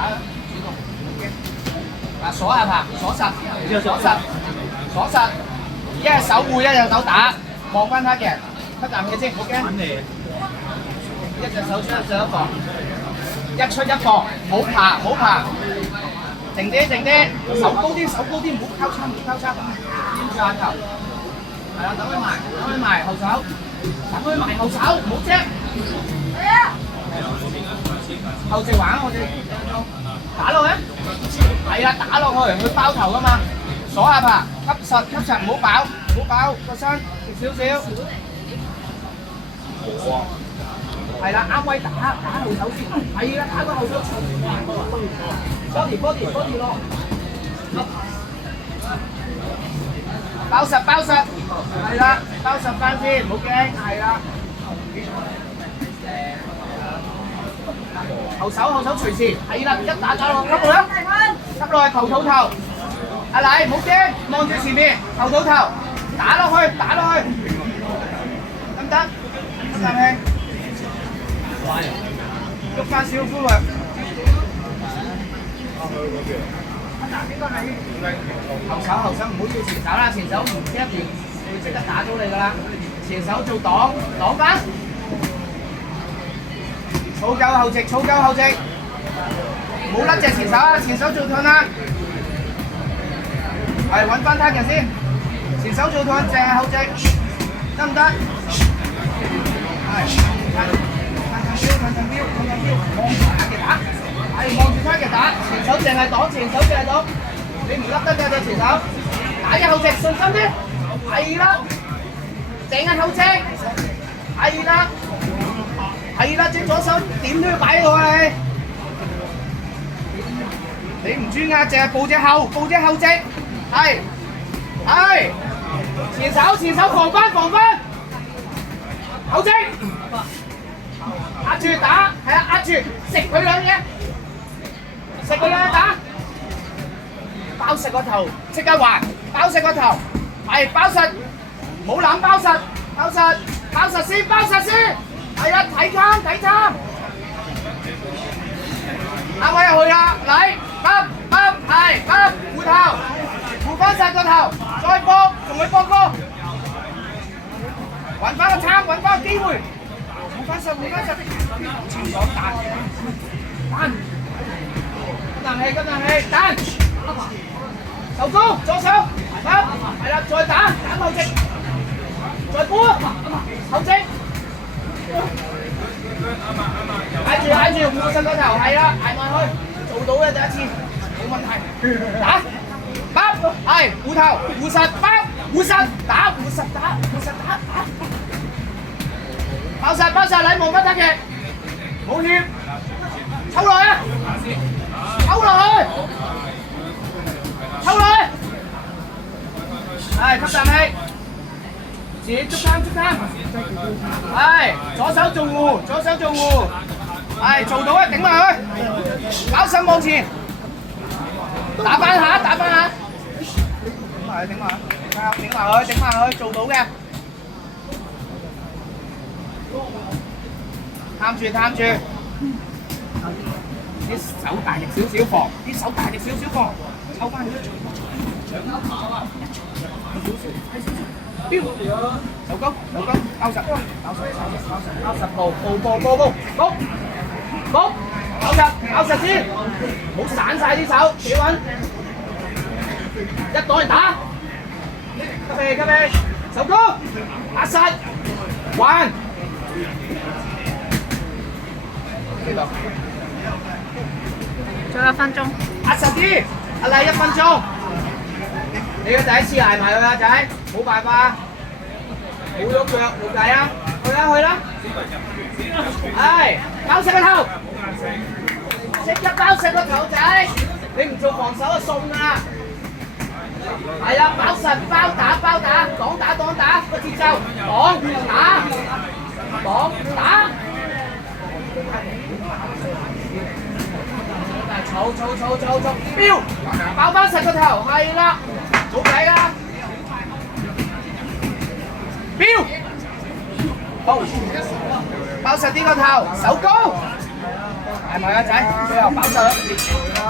打主動。嗱，鎖下拍，鎖實，鎖實，鎖實。一隻手護，一隻手打，望翻他嘅，吸啖氣先，唔好驚。一隻手出一隻手放，一出一放，冇爬冇爬，靜啲靜啲，手高啲手高啲，唔好交叉唔好交叉，堅住眼頭。係啦，等佢埋，等佢埋後手，等佢埋後手，唔好啫。係啊。後直橫後直，打落去。係啦，打落去，佢包頭噶嘛，鎖下拍，吸實，唔好飽，唔好飽，個身直少少。係啦，啱位打後手先，係啦，打個後手。body 落，包實，係啦，包實翻先，唔好驚，係啦。後手隨時，係啦，一打落，吸落啦，吸落去頭土頭。阿禮唔好驚，望住前面，頭土頭，打落去，得唔得？吸啖氣，喐翻少呼略。後手唔好要前手啦，前手唔一完會即刻打到你噶啦。前手做擋翻。儲夠後直，唔好甩隻前手啊！前手做盾啦，係揾翻他嘅先。前手做盾，淨係後直，得唔得？係，近標，望住他嘅打，係望住他嘅打。前手淨係擋，你唔甩得嘅隻前手，打嘅後直，信心啲，係啦，淨係後直，係啦。係啦，隻左手點都要擺到啊你唔專啊，淨係步隻後直，係，前手防翻，後直，壓住打，係啊，壓住，食佢兩嘢打，包實個頭，即刻還，包實個頭，係包實，冇諗包實先。係啊，睇參，啱位入去啦，嚟，係，護翻實個頭，再搏，同佢搏過，揾翻個參，揾翻個機會，護翻實，差唔多彈，吸啖氣，彈，手高，左手，係啦，再打後直，再沽，後直。挨住，護實個頭，係啦，挨埋去，做到嘅第一次，冇問題。打，包，係護頭，護實，包，護實，打，包實，你望翻得嘅，冇協，抽落去，係吸啖氣。自己捉貪，係左手做護，係做到啊！頂埋去，搞身往前，打翻下，頂埋去，做到嘅。貪住，啲手大力少少防，抽翻佢。標，手高，包實，步，包實先，唔好散晒啲手，企穩，一袋打，吸氣，手高，壓實，還，呢度，仲有1分鐘，壓實啲，阿麗1分鐘。你嘅第一次捱埋佢啊仔，冇辦法，冇喐腳冇計啊，去啦，係包實個頭，即刻包實個頭仔，你唔做防守就送啦，係啦，包實包打，擋打個節奏，擋打，嘈，標，包翻實個頭，係啦。冇計啦，標，好，包實啲個頭，手高，係咪啊仔？最後包實啦。